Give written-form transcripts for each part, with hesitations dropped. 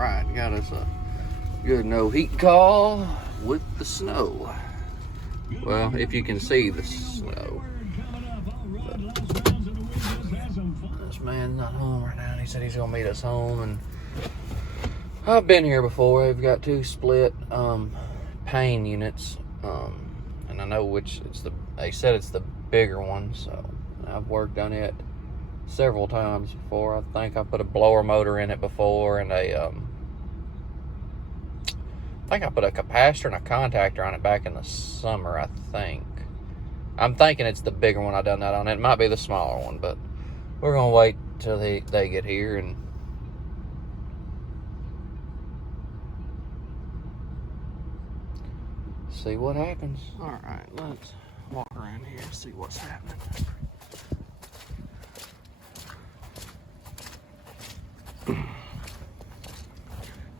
right, got us a good no heat call with the snow. Well, if you can see the snow. This man's not home right now. He said he's gonna meet us home, and I've been here before. They've got two split Payne units, and I know which it's the. They said it's the bigger one, so I've worked on it several times before. I think I put a blower motor in it before, and I think I put a capacitor and a contactor on it back in the summer, I think. I'm thinking it's the bigger one I done that on. It might be the smaller one, but we're gonna wait till they get here and see what happens. All right, let's walk around here and see what's happening.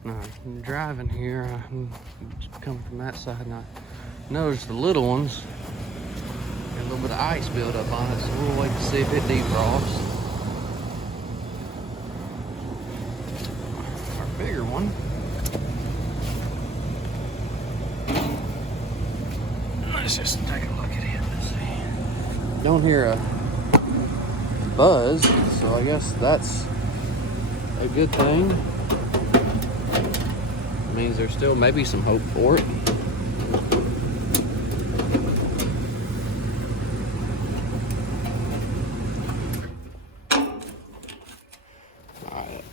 Now, driving here, I'm coming from that side, and I noticed the little ones, got a little bit of ice built up on it, so we'll wait to see if it defrosts. Our bigger one, let's just take a look at it. Let's see. Don't hear a buzz, so I guess that's a good thing. Means there's still maybe some hope for it. Alright,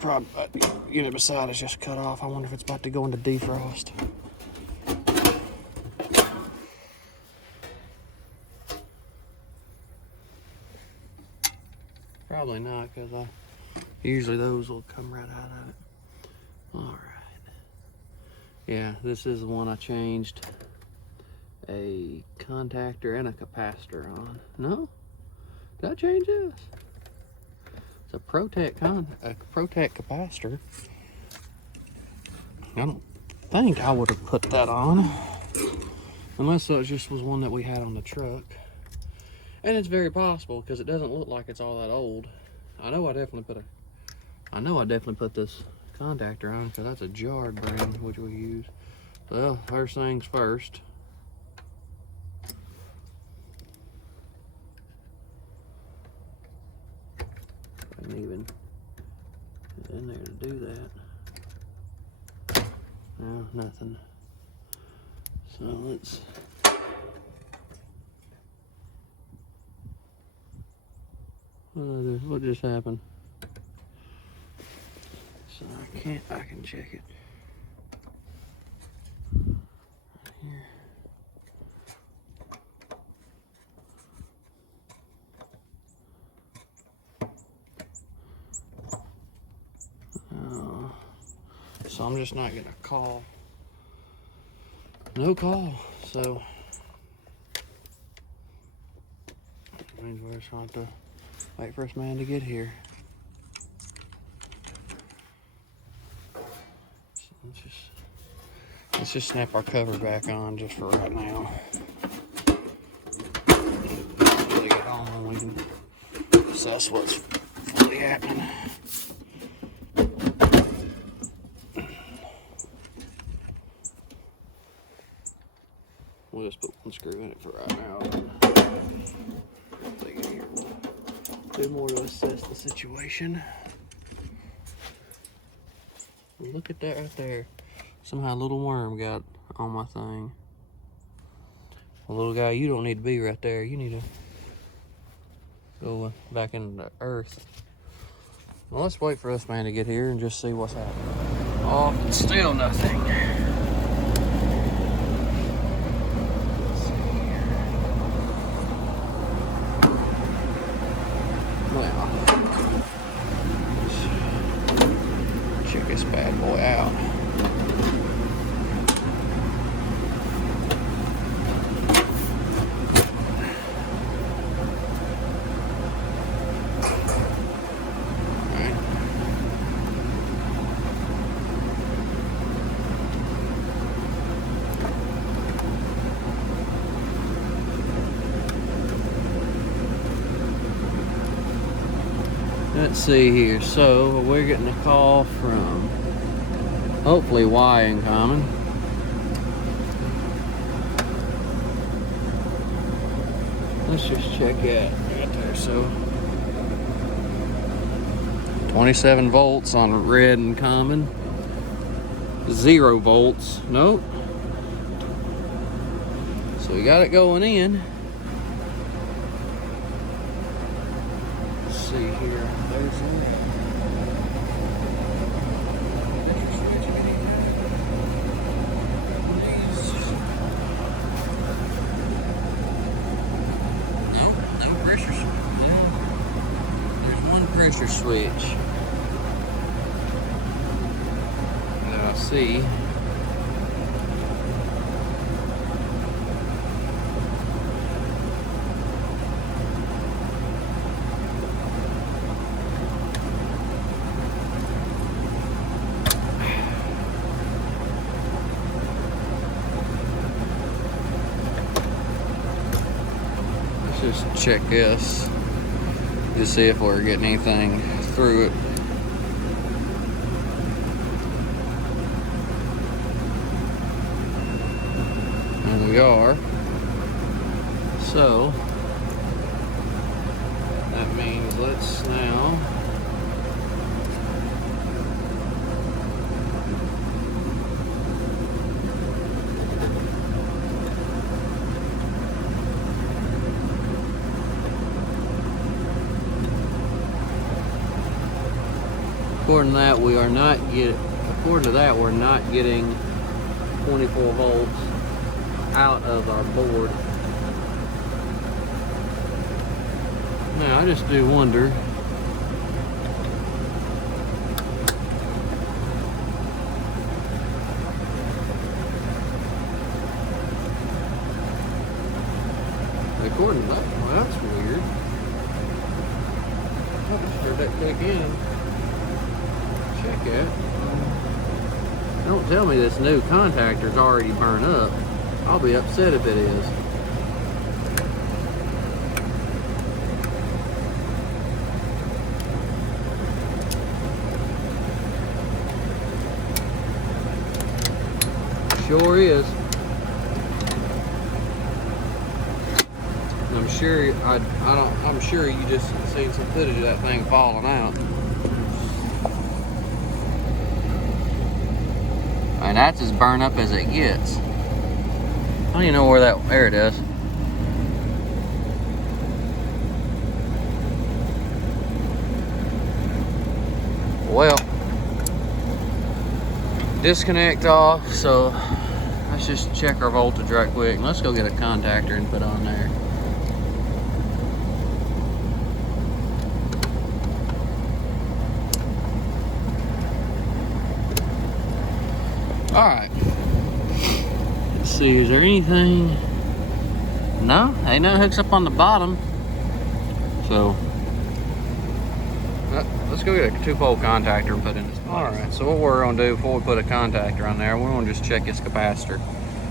probably unit beside is just cut off. I wonder if it's about to go into defrost. Probably not, because usually those will come right out of it. Alright. Yeah, this is the one I changed a contactor and a capacitor on. No? Did I change this? It's a Protect capacitor. I don't think I would have put that on. Unless it just was one that we had on the truck. And it's very possible, because it doesn't look like it's all that old. I know I definitely put this contactor on, because that's a Jard brand which we use. Well, first things first. I didn't even get in there to do that. No, nothing. So let's what just happened? So I can check it. Right here. So I'm just not getting a call. No call, so that means we're just going to have to wait for this man to get here. Let's just snap our cover back on just for right now. Until they get home, we can assess what's really happening. We'll just put one screw in it for right now. If they get here, we'll do more to assess the situation. Look at that right there. Somehow a little worm got on my thing. Well, little guy, you don't need to be right there. You need to go back into the earth. Well, let's wait for this man to get here and just see what's happening. Oh, still nothing. Well, let's check this bad boy out. Let's see here. So we're getting a call from Hopefully Y in common. Let's just check it right there. So 27 volts on red and common. 0 volts. Nope. So we got it going in. Let's see here. There's one. No pressure switch. There's one pressure switch that I see. Just check this to see if we're getting anything through it. And we are. So that means let's now according to that, we're not getting 24 volts out of our board. Now, I just do wonder, according to that, well, that's weird. I just heard that click in. Check it. Don't tell me this new contactor's already burned up. I'll be upset if it is. Sure is. I'm sure I'm sure you just seen some footage of that thing falling out. And that's as burned up as it gets. I don't even know where that, there it is. Well, disconnect off, so let's just check our voltage right quick. Let's go get a contactor and put on there. All right, let's see, is there anything? No, ain't nothing hooks up on the bottom. So, let's go get a 2-pole contactor and put in this place. All right, so what we're gonna do before we put a contactor on there, we're gonna just check its capacitor.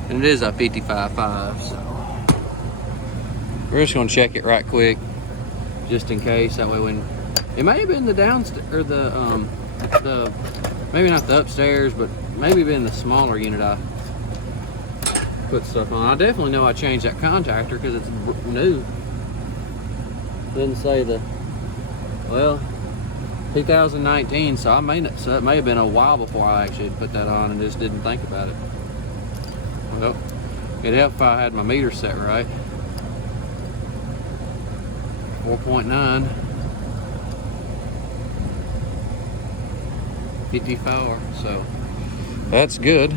And it is a 55.5, so. We're just gonna check it right quick, just in case, that way when, it may have been the downstairs, or the maybe not the upstairs, but maybe been the smaller unit I put stuff on. I definitely know I changed that contactor because it's new. Didn't say well, 2019, so it may have been a while before I actually put that on and just didn't think about it. Well, it'd help if I had my meter set right. 4.9. 54, so that's good.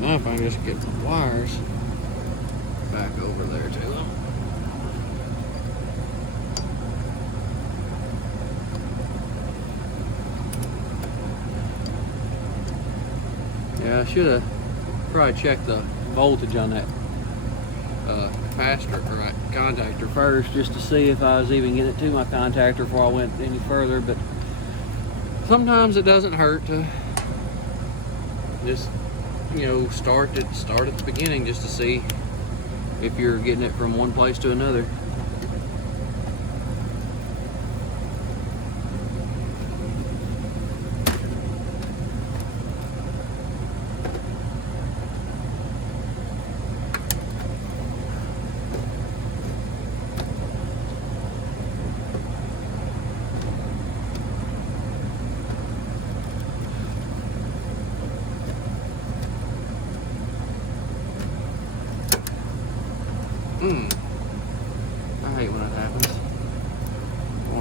Now if I can just get the wires back over there to them. Yeah, I should have probably checked the voltage on that capacitor or contactor first, just to see if I was even getting it to my contactor before I went any further. But sometimes it doesn't hurt to just, you know, start at the beginning just to see if you're getting it from one place to another. I hate when that happens.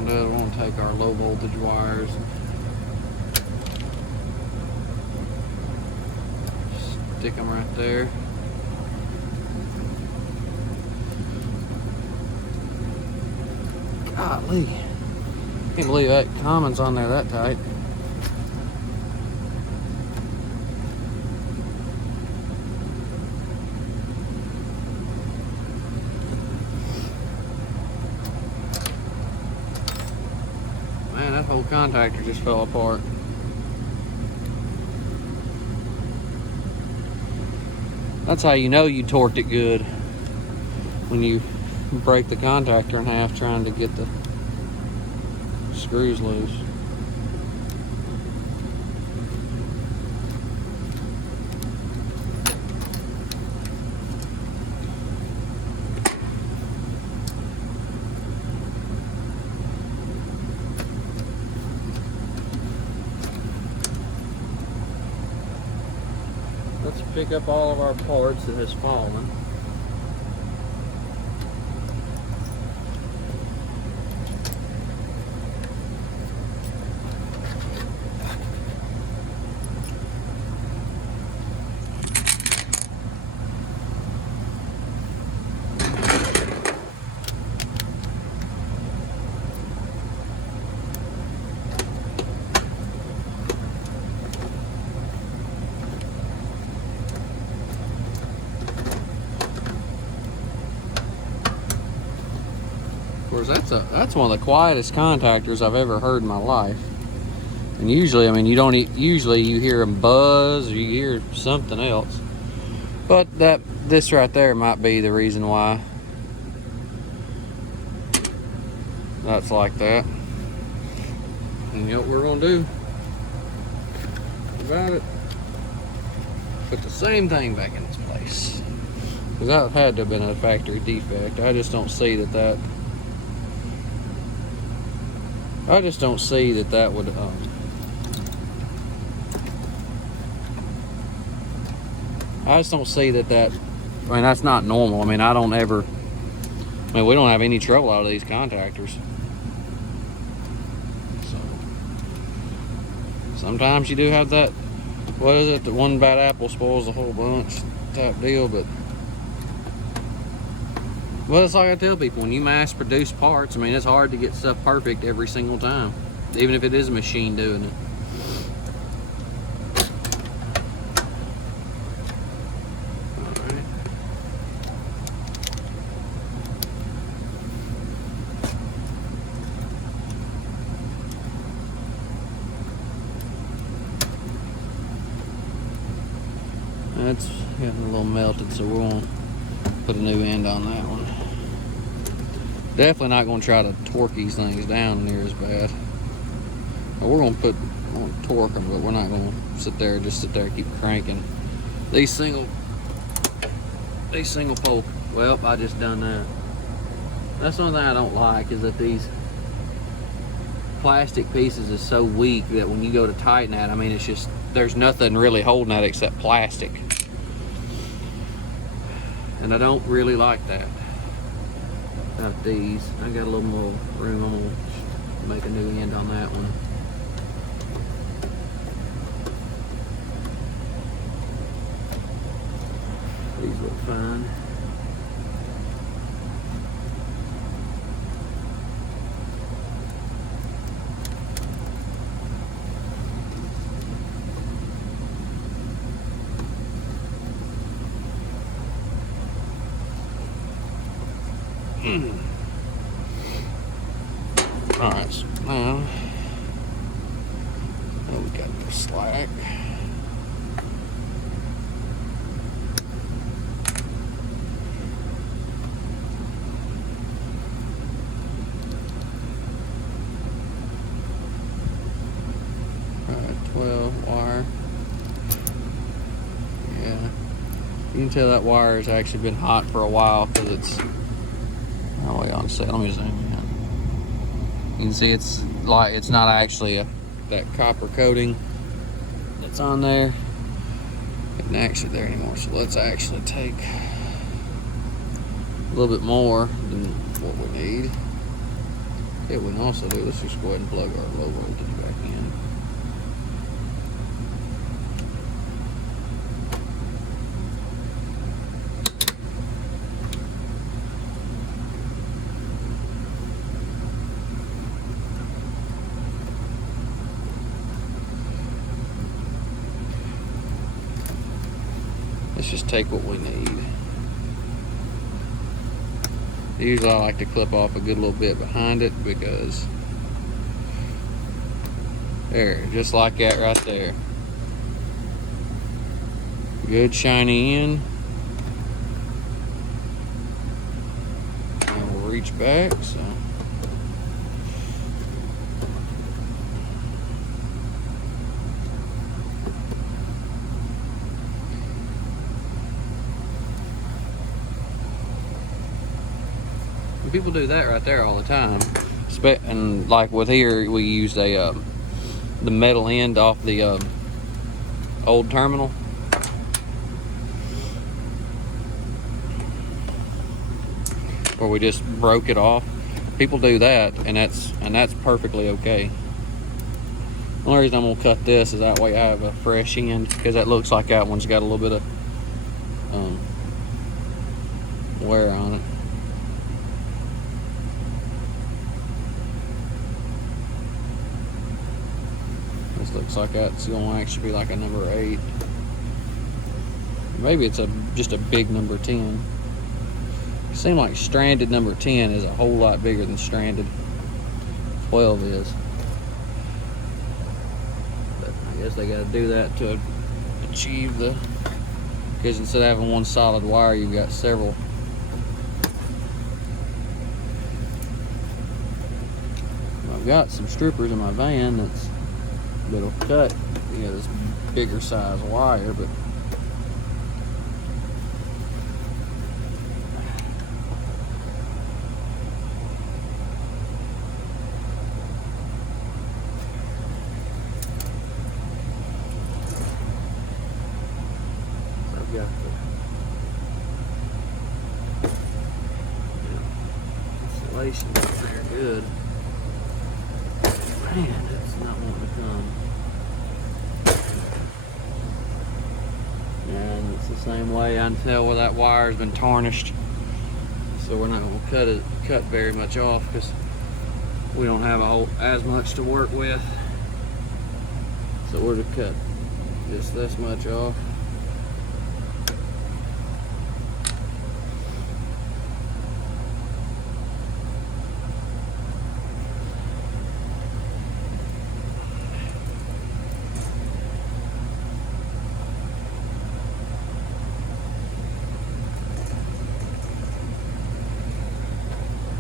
I want to take our low voltage wires, stick them right there. Golly, can't believe that common's on there that tight. Man, that whole contactor just fell apart. That's how you know you torqued it good, when you break the contactor in half trying to get the screws loose. Let's pick up all of our parts that has fallen. Of course, that's one of the quietest contactors I've ever heard in my life. And usually, I mean, usually you hear them buzz or you hear something else. But this right there might be the reason why that's like that. And you know what we're gonna do about it? Put the same thing back in its place. Because that had to have been a factory defect. I just don't see that I just don't see that would I just don't see that I mean, that's not normal. I mean, we don't have any trouble out of these contactors. So sometimes you do have that, what is it, the one bad apple spoils the whole bunch type deal. But well, it's like I tell people, when you mass produce parts, I mean, it's hard to get stuff perfect every single time, even if it is a machine doing it. Alright. That's getting a little melted, so we're going to put a new end on that one. Definitely not going to try to torque these things down near as bad. We're going to torque them, but we're not going to sit there and keep cranking. These single pole, well, I just done that. That's the only thing I don't like, is that these plastic pieces is so weak that when you go to tighten that, I mean, it's just, there's nothing really holding that except plastic. And I don't really like that about these. I got a little more room. I'm gonna make a new end on that one. These look fine. Alright, so now we got the slack. can tell that wire has actually been hot for a while because it's, oh wait, on set. Let me zoom in. You can see it's like it's not actually that copper coating that's on there. It's not actually there anymore. So let's actually take a little bit more than what we need. Yeah, we can also do, let's just go ahead and plug our low voltage back in. Let's just take what we need. Usually I like to clip off a good little bit behind it because there, just like that right there. Good shiny end. And we'll reach back, so. People do that right there all the time, and like with here we used the metal end off the old terminal. Where we just broke it off. People do that, and that's perfectly okay. The only reason I'm gonna cut this is that way I have a fresh end, because that looks like that one's got a little bit of wear on it. This looks like that's going to actually be like a number 8. Maybe it's just a big number 10. It seems like stranded number 10 is a whole lot bigger than stranded 12 is. But I guess they got to do that to achieve the, because instead of having one solid wire, you've got several. I've got some strippers in my van that'll cut, you know, this bigger size wire, but I've got the insulation there good. Man, it's not wanting to come. And it's the same way I can tell where that wire's been tarnished. So we're not going to cut very much off because we don't have as much to work with. So we're to cut just this much off.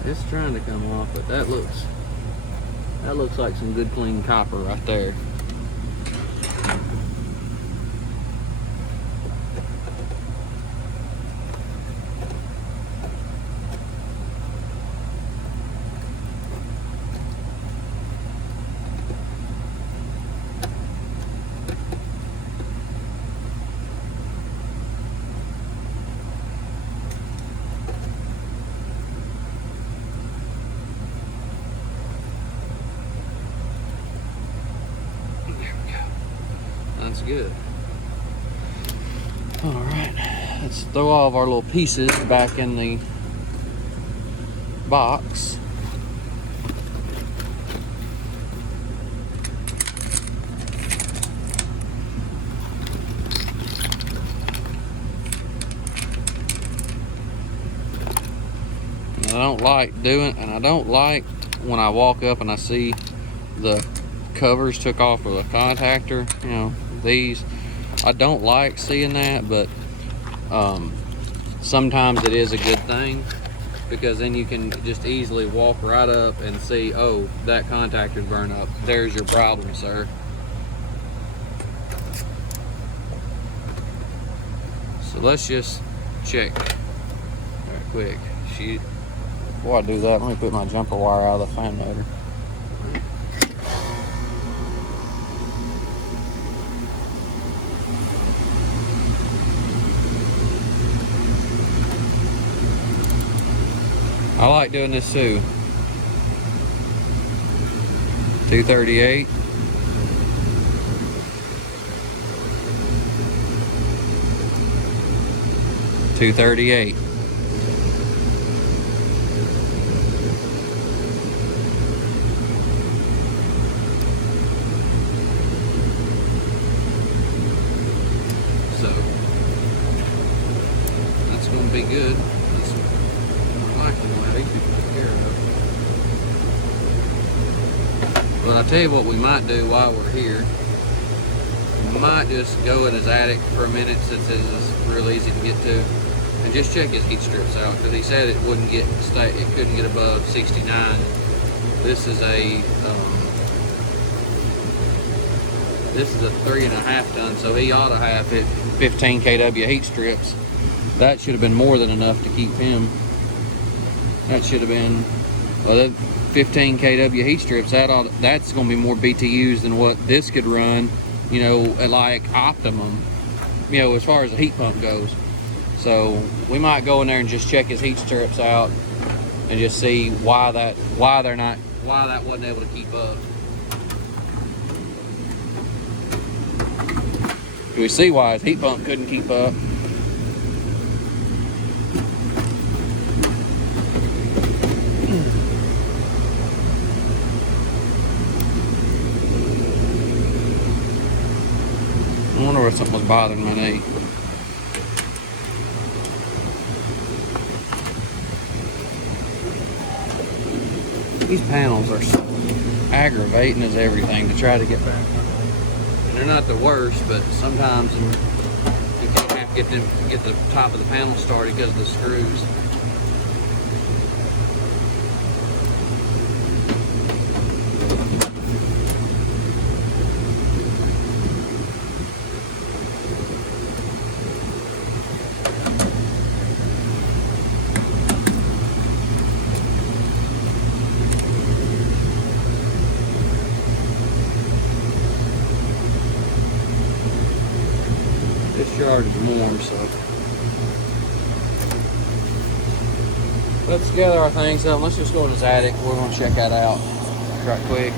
It's trying to come off, but that looks like some good clean copper right there. That's good. All right, let's throw all of our little pieces back in the box. And I don't like when I walk up and I see the covers took off with a contactor, you know, these. I don't like seeing that, but sometimes it is a good thing, because then you can just easily walk right up and see, oh, that contactor's burned up. There's your problem, sir. So So let's just check right quick. Before I do that, let me put my jumper wire out of the fan motor. I like doing this too. 238. $238. So that's going to be good. That's like the one these people take care of. But I'll tell you what we might do while we're here. We might just go in his attic for a minute, since this is real easy to get to, and just check his heat strips out, because he said it couldn't get above 69. This is a 3.5 ton, so he ought to have 15 kW heat strips. That should have been more than enough to keep him. That should have been, well, 15 kW heat strips. That's going to be more BTUs than what this could run, you know, at like optimum, you know, as far as the heat pump goes. So we might go in there and just check his heat strips out and just see why that wasn't able to keep up. We see why his heat pump couldn't keep up. I wonder if something was bothering my knee. These panels are so aggravating as everything to try to get back on. And they're not the worst, but sometimes you can't have to get the top of the panel started because of the screws. This yard is warm, so let's gather our things up. Let's just go in his attic. We're going to check that out right quick.